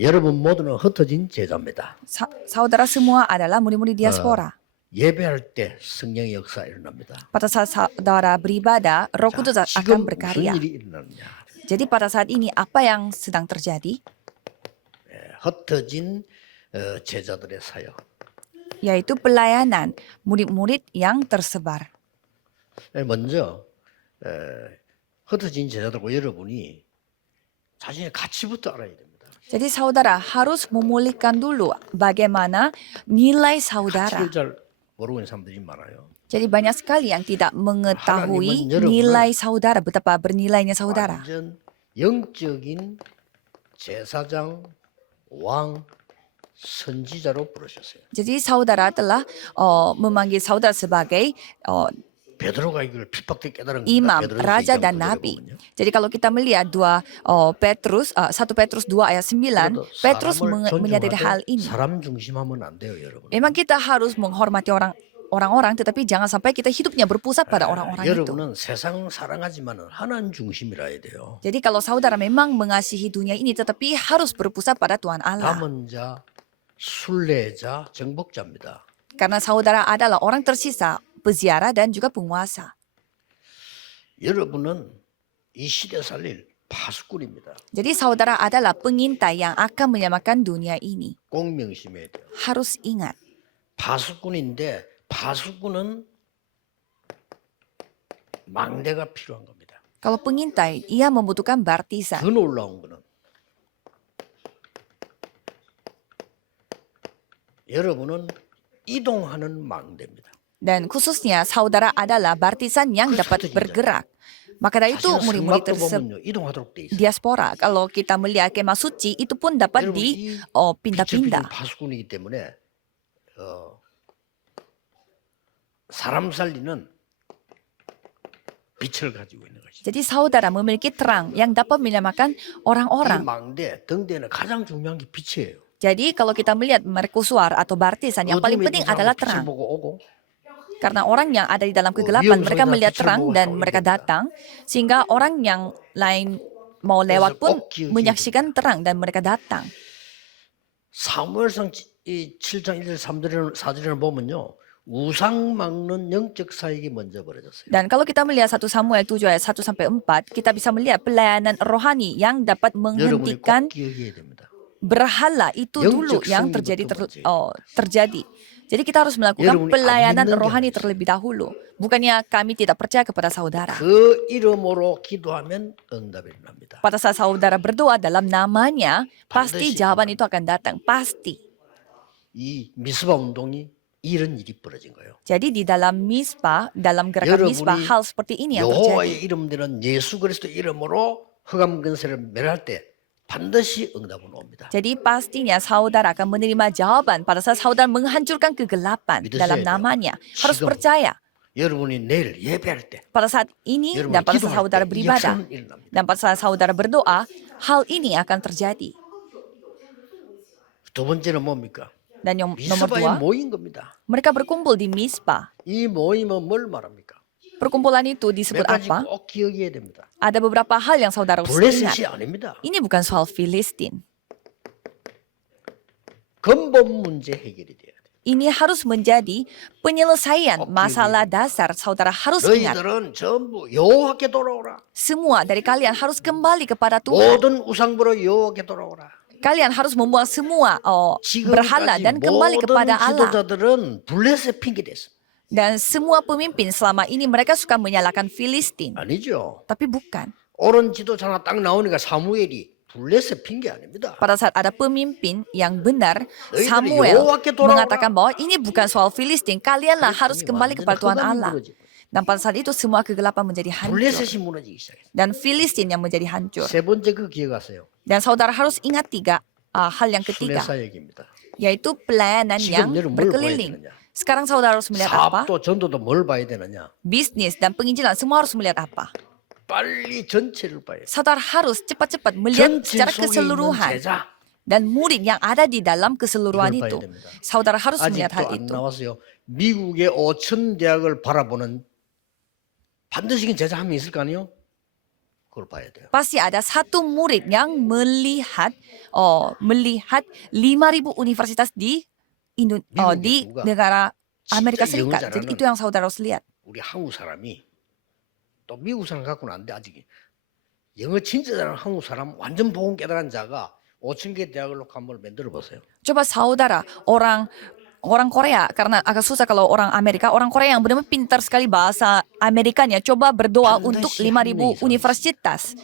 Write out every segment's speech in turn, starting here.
여러분 모두는 흩어진 제자입니다. Saudara semua adalah murid-murid diaspora. 예배할 때 성령의 역사 일어납니다. Pada saat saudara beribadah, Roh Kudus akan 지금 무슨 berkarya. 일이 일어나느냐? Jadi pada saat ini apa yang sedang terjadi? 흩어진 제자들의 사역. Yaitu pelayanan murid-murid yang tersebar. 먼저 흩어진 제자들과 여러분이 자신의 가치부터 알아야 됩니다. Jadi saudara harus memulihkan dulu bagaimana nilai saudara. 가치를 잘 모르고 있는 사람들이 많아요. Jadi banyak sekali yang tidak mengetahui 하나님은 nilai saudara, betapa bernilainya saudara. 완전 영적인 제사장, 왕, 선지자로 부르셨어요. Jadi saudara telah memanggil saudara sebagai 베드로가 이걸 핍박때 깨달은 imam, 겁니다. raja dan nabi. Jadi kalau kita melihat 1 Petrus 2 ayat 9, Petrus menyadari hal ini. 사람 중심하면 안 돼요, 여러분. Memang kita harus menghormati orang-orang, tetapi jangan sampai kita hidupnya berpusat pada orang-orang itu. 여러분은 세상 사랑하지만은 하나님 중심이라 해야 돼요. Jadi kalau saudara memang mengasihi dunia ini, tetapi harus berpusat pada Tuhan Allah. 남은 자, 순례자, 정복자입니다. Karena saudara adalah orang tersisa, peziarah dan juga penguasa. 여러분은 이 시대 살릴 파수꾼입니다. Jadi saudara adalah pengintai yang akan menyelamatkan dunia ini. 꼭 명심해야 돼요. Harus ingat. 파수꾼인데 파수꾼은 망대가 필요한 겁니다. Kalau pengintai, ia membutuhkan baptisan. 더 놀라운 거는 여러분은 이동하는 망대입니다. Dan khususnya saudara adalah baptisan yang dapat bergerak. Maka dari itu 사실은 murid-murid 성막도 tersebut 보면요 이동하도록 돼 있어요. diaspora, kalau kita melihat kemah suci, itu pun dapat 여러분 이 dipindah-pindah. 파수꾼이기 때문에 사람 살리는 빛을 가지고 있는 것이죠. Jadi saudara memiliki terang yang dapat menyelamatkan 이 orang-orang. 망대 등대는 가장 중요한 게 빛이에요. Jadi kalau kita melihat merkusuar atau baptisan, yang paling penting adalah 빛을 terang. 보고 오고 Karena orang yang ada di dalam kegelapan, mereka melihat terang dan mereka datang. Sehingga orang yang lain mau lewat pun menyaksikan terang dan mereka datang. 사무엘상 7장 1절 3절을 4절을 보면요. 우상 막는 영적 사역이 먼저 벌어졌어요. Dan kalau kita melihat 1 Samuel 7 ayat 1 sampai 4, kita bisa melihat pelayanan rohani yang dapat 여러분이 menghentikan 꼭 기억해야 됩니다. berhala itu dulu yang terjadi. Jadi kita harus melakukan pelayanan rohani terlebih dahulu. Bukannya kami tidak percaya kepada saudara. 그 이름으로 기도하면 응답이 일어납니다. Pada saat saudara berdoa dalam namanya, pasti jawaban itu akan datang. Pasti. 이 미스바 운동이 이런 일이 벌어진 거예요. Jadi di dalam misbah, dalam gerakan misbah, hal seperti ini yang terjadi. 여호와의 이름 되는 예수 그리스도 이름으로 흑암 근세를 멸할 때 반드시 응답은 옵니다. Jadi pastinya saudara akan menerima jawaban pada saat saudara menghancurkan kegelapan dalam namanya. Harus percaya. 여러분이 내일 예배할 때 Pada saat ini dan pada saat saudara beribadah dan pada saat saudara berdoa, hal ini akan terjadi. 두 번째는 뭡니까? Dan yang nomor 미스바에 2, 모인 겁니다. mereka berkumpul di misbah. 이 모임은 뭘 말합니까? Perkumpulan itu disebut 몇 가지 apa? 꼭 기억해야 됩니다. Ada beberapa hal yang saudara harus 블레셋이 ingat. 아닙니다. Ini bukan soal Filistin. 근본 문제 해결이 돼야 돼. Ini harus menjadi penyelesaian masalah dasar. Saudara harus ingat. 너희들은 전부 여호와께 돌아오라. Semua dari kalian harus kembali kepada Tuhan. 모든 우상부로 여호와께 돌아오라. Kalian harus membuang semua berhala dan kembali kepada Allah. 지도자들은 블레셋 핑계 댔어. Dan semua pemimpin selama ini mereka suka menyalahkan Filistin. 아니죠. Tapi bukan. 옳은 지도자가 딱 나오니까 사무엘이 블레셋 핑계 아닙니다. Pada saat ada pemimpin yang benar, 너희들이 Samuel 여호와께 돌아오라. mengatakan bahwa ini bukan soal Filistin. Kalianlah harus kembali kepada Tuhan Allah. Dan pada saat itu semua kegelapan menjadi hancur. 블레셋이 무너지기 시작했어요. Dan Filistin yang menjadi hancur. 세 번째 그 기억하세요. Dan saudara harus ingat hal yang 순례 ketiga, 사역입니다. yaitu pelayanan yang 지금 여러분 뭘 봐야 berkeliling. 되느냐? Sekarang saudara harus melihat apa? 사업도 전도도 뭘 봐야 되느냐? Bisnis dan penginjilan semua harus melihat apa? 빨리 전체를 봐야 돼. Saudara harus cepat-cepat melihat 전체 secara 속에 있는 keseluruhan. 제자. Dan murid yang ada di dalam keseluruhan 이걸 봐야 itu. 됩니다. Saudara harus melihat hal 아직도 안 itu. 나왔어요. 미국의 5천 대학을 바라보는 반드시 제자 한 명 있을 거 아니에요? 그걸 봐야 돼요. pasti ada satu murid yang melihat 5.000 universitas di di negara Amerika 진짜 영어 Serikat. Jadi 잘하는 itu yang saudara harus lihat. 우리 한국 사람이 또 미국 사람 갖고는 안 돼 아직. 영어 진짜 잘하는 한국 사람 완전 복음 깨달은 자가 5,000개 대학을 놓고 한번 만들어 보세요. Coba saudara, orang Korea, karena agak susah kalau orang Amerika, orang Korea yang benar-benar pintar sekali bahasa Amerikanya, coba berdoa untuk 5.000 universitas.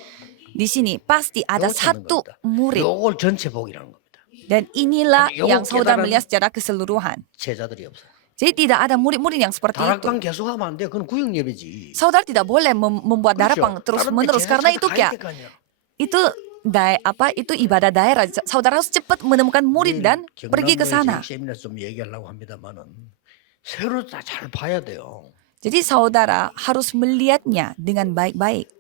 Di sini pasti ada satu murid. 요걸 전체 복이라는 겁니다. Dan inilah 아니, yang 요거 saudara 깨달은 melihat secara keseluruhan. 제자들이 없어요. Jadi tidak ada murid-murid yang seperti itu. 다락방 계속하면 안 돼. 그건 구역예배지. Saudara tidak boleh membuat darapang terus-menerus karena itu kayak itu itu ibadah daerah. Saudara harus cepat menemukan murid dan pergi ke sana. 세미나에서 좀 얘기하려고 합니다만은 새로 다 잘 봐야 돼요. Jadi saudara harus melihatnya dengan baik-baik.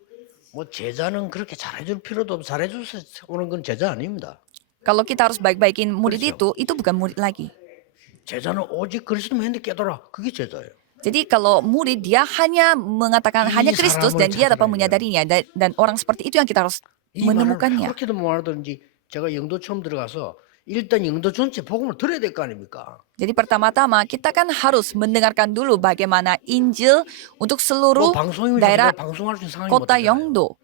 뭐 제자는 그렇게 잘해줄 필요도 없고 잘해줘서 오는 건 제자 아닙니다. Kalau kita harus baik-baikin murid itu bukan murid lagi. 제자는 오직 그리스도만 했는데 깨달아. 그게 제자예요. Jadi kalau murid dia hanya mengatakan hanya Kristus dan dia dapat menyadarinya dan orang seperti itu yang kita harus 이 말을 menemukannya. 그렇게도 말하든지 제가 영도 처음 들어가서 일단 영도 전체 복음을 들어야 될 거 아닙니까? Jadi pertama-tama kita kan harus mendengarkan dulu bagaimana Injil untuk seluruh daerah 방송할 수 있는 상황이 kota 어떻게 Yeongdo.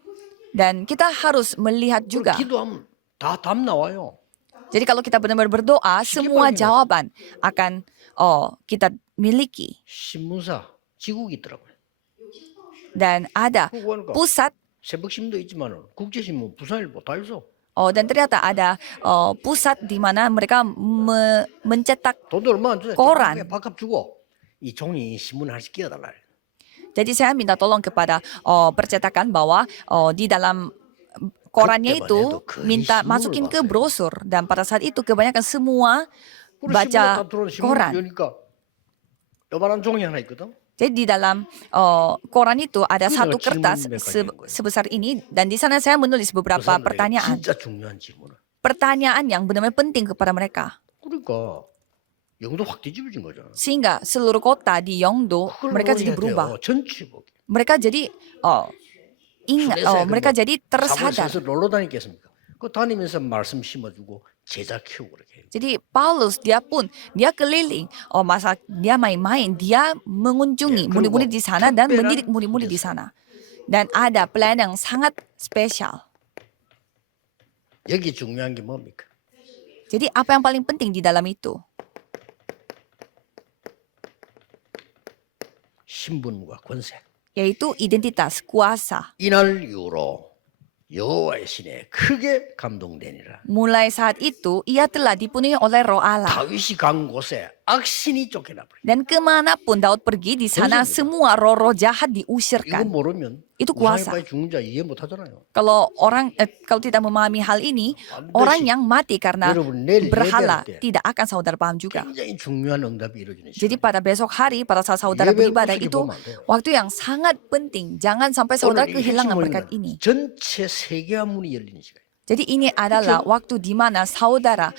Dan kita harus melihat juga. 기도하면 다 답 나와요. Jadi kalau kita benar-benar berdoa, semua jawaban akan kita miliki. 신문사 지국이 있더라고요. Dan ada pusat 새벽신문도 있지만 국제신문, 부산일보 다 있어. dan ternyata ada pusat di mana mereka mencetak 돈도 얼마 안 주네. koran. 밥값 주고 이 종이 신문 하나씩 끼워달라. Jadi saya minta tolong kepada percetakan bahwa di dalam korannya itu minta masukin ke brosur dan pada saat itu kebanyakan semua baca koran. 요만한 종이 하나 있거든. Jadi di dalam koran itu ada satu kertas sebesar ini dan di sana saya menulis beberapa pertanyaan. 진짜 중요한 질문을. Pertanyaan yang benar-benar penting kepada mereka. 그러니까 영도 확 뒤집어진 거잖아. Sehingga seluruh kota di Yeongdo mereka jadi berubah. 전체 보기. Mereka jadi mereka jadi tersadar. 놀러 다니겠습니까? 그 다니면서 말씀 심어주고 제자 키우고 그렇게. Jadi Paulus dia keliling, masa dia main-main, dia mengunjungi murid-murid di sana dan mendidik murid-murid di sana. Dan ada pelayanan yang sangat spesial. 여기 중요한 게 뭡니까? Jadi apa yang paling penting di dalam itu? 신분과 권세. Yaitu identitas, kuasa. 이날 이후로 여호와의 신에 크게 감동되니라. Mulai saat itu ia telah dipenuhi oleh Roh Allah. 다윗이 간 곳에 악신이 쫓겨나 버려. Dan kemanapun Daud pergi di sana semua roh-roh jahat 이거 diusirkan. 모르면 Itu kuasa. 우상에 빠진 죽은 자 이해 못 하잖아요. Kalau tidak memahami hal ini, orang yang mati karena berhala tidak akan saudara paham juga. 굉장히 중요한 응답이 이루어지는 시간. Jadi pada besok hari, pada saat saudara beribadah itu waktu yang sangat penting. Jangan sampai saudara kehilangan berkat ini. 전체 세계화 문이 열리는 시간. Jadi ini adalah waktu di mana saudara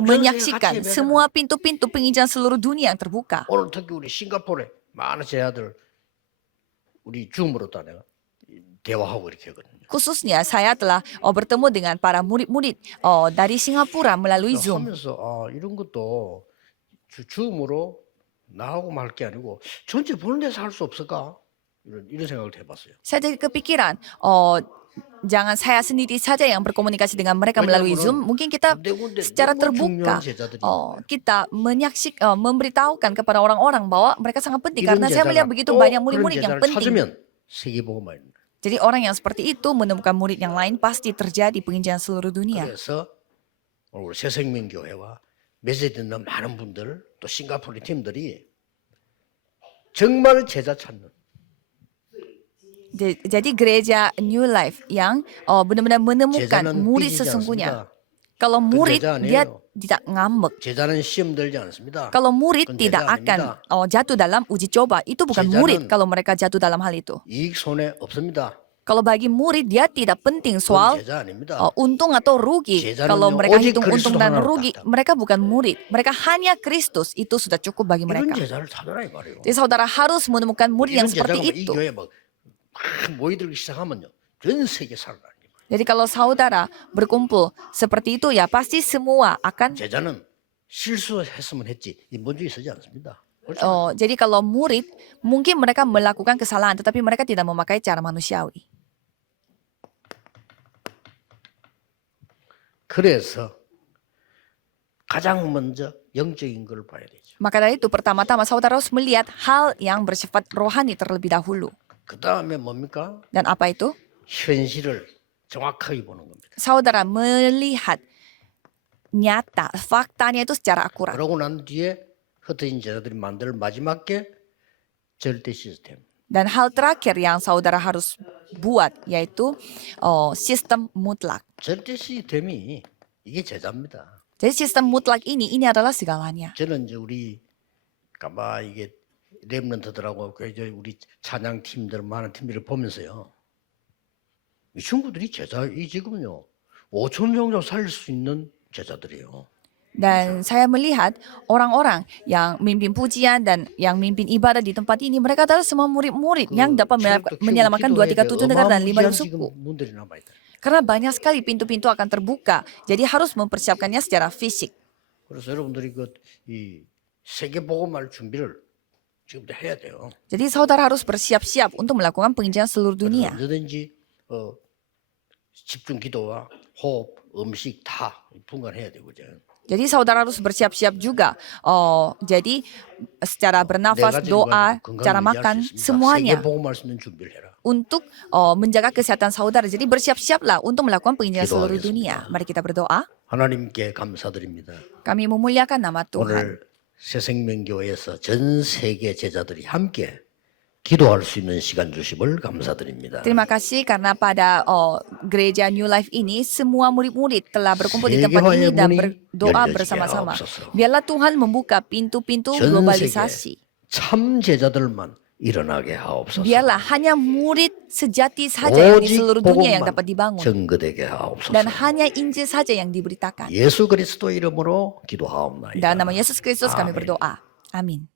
menyaksikan semua pintu-pintu penginjilan seluruh dunia yang terbuka. 오늘 특히 우리 싱가포르에 많은 제자들 우리 줌으로 다 내가 대화하고 이렇게 하거든요. Khususnya saya telah bertemu dengan para murid-murid dari Singapura melalui Zoom. 하면서 이런 것도 줌으로 나하고 말 게 아니고 전체 보는 데서 할 수 없을까? 이런 생각을 해봤어요. Saya jadi kepikiran, jangan saya sendiri saja yang berkomunikasi dengan mereka melalui Zoom. Mungkin kita secara terbuka kita memberitahukan kepada orang-orang bahwa mereka sangat penting karena saya melihat begitu banyak murid-murid yang penting. Jadi orang yang seperti itu menemukan murid yang lain pasti terjadi penginjilan seluruh dunia. 그래서 오늘 새생명교회와 메시지 듣는 많은 분들 또 싱가포르 팀들이 정말 제자 찾는. Jadi gereja New Life yang benar-benar menemukan murid sesungguhnya. Kalau murid dia tidak ngambek. 제자는 시험 들지 않습니다. Kalau murid tidak akan jatuh dalam uji coba, itu bukan murid kalau mereka jatuh dalam hal itu. 이익 손해 없습니다. Kalau bagi murid dia tidak penting soal untung atau rugi. Kalau mereka hitung untung dan rugi, mereka bukan murid. Mereka hanya Kristus, itu sudah cukup bagi mereka. Jadi saudara harus menemukan murid yang seperti itu. 모이들기 시작하면요. 전 세계 살아나는 거예요. Jadi kalau saudara berkumpul seperti itu ya pasti semua akan 제자는 실수했으면 했지 인본주의 쓰지 않습니다. 그렇죠? jadi kalau murid mungkin mereka melakukan kesalahan tetapi mereka tidak memakai cara manusiawi. 그래서 가장 먼저 영적인 걸 봐야 되죠. Maka dari itu pertama-tama saudara harus melihat hal yang bersifat rohani terlebih dahulu. 그 다음에 뭡니까? Dan apa itu? 현실을 정확하게 보는 겁니다. Saudara melihat nyata, faktanya itu secara akurat. 그러고 난 뒤에 흩어진 제자들이 만들 마지막 게 절대 시스템. Dan hal terakhir yang saudara harus buat yaitu sistem mutlak. 절대 시스템이 이게 제자입니다. Jadi sistem mutlak ini adalah segalanya. 저는 이제 우리 가마 이게 렘넌트들하고 우리 찬양 팀들 많은 팀들을 보면서요. 이 친구들이 제자 이 지금요 5천 명 정도 살릴 수 있는 제자들이에요. Dan saya melihat orang-orang yang mimpin pujian dan yang mimpin ibadah di tempat ini mereka adalah semua murid-murid yang dapat menyelamatkan 237 negara dan 5 suku. 문들이 남아 있다. Karena banyak sekali pintu-pintu akan terbuka. Jadi harus mempersiapkannya secara fisik. 그래서 여러분들이 이 세계 복음할 준비를 지금부터 해야 돼요. Jadi saudara harus bersiap-siap untuk melakukan penginjilan seluruh dunia. 언제든지 집중 기도와 호흡, 음식 다 분간해야 되고죠. Jadi saudara harus bersiap-siap juga. Jadi secara bernafas, 네 doa, 가지로 cara 건강을 유지할 makan, 수 있습니다. semuanya 세계 복음할 수 있는 준비를 해라. untuk menjaga kesehatan saudara. Jadi bersiap-siaplah untuk melakukan penginjilan seluruh dunia. Mari kita berdoa. 하나님께 감사드립니다. Kami memuliakan nama Tuhan. 오늘 새생명교회에서 전 세계 제자들이 함께 기도할 수 있는 시간 주심을 감사드립니다. Terima kasih karena pada gereja New Life ini semua murid-murid telah berkumpul di tempat ini dan berdoa bersama-sama. Biarlah Tuhan membuka pintu-pintu 전 세계 globalisasi. 참 제자들만 일어나게 하옵소서. Biarlah hanya murid sejati saja yang di 오직 seluruh dunia yang 복음만 dapat dibangun. 증거되게 하옵소서. Dan hanya Injil saja yang diberitakan. 예수 그리스도 이름으로 기도하옵나이다. Dan nama Yesus Kristus kami 아멘. berdoa. Amin.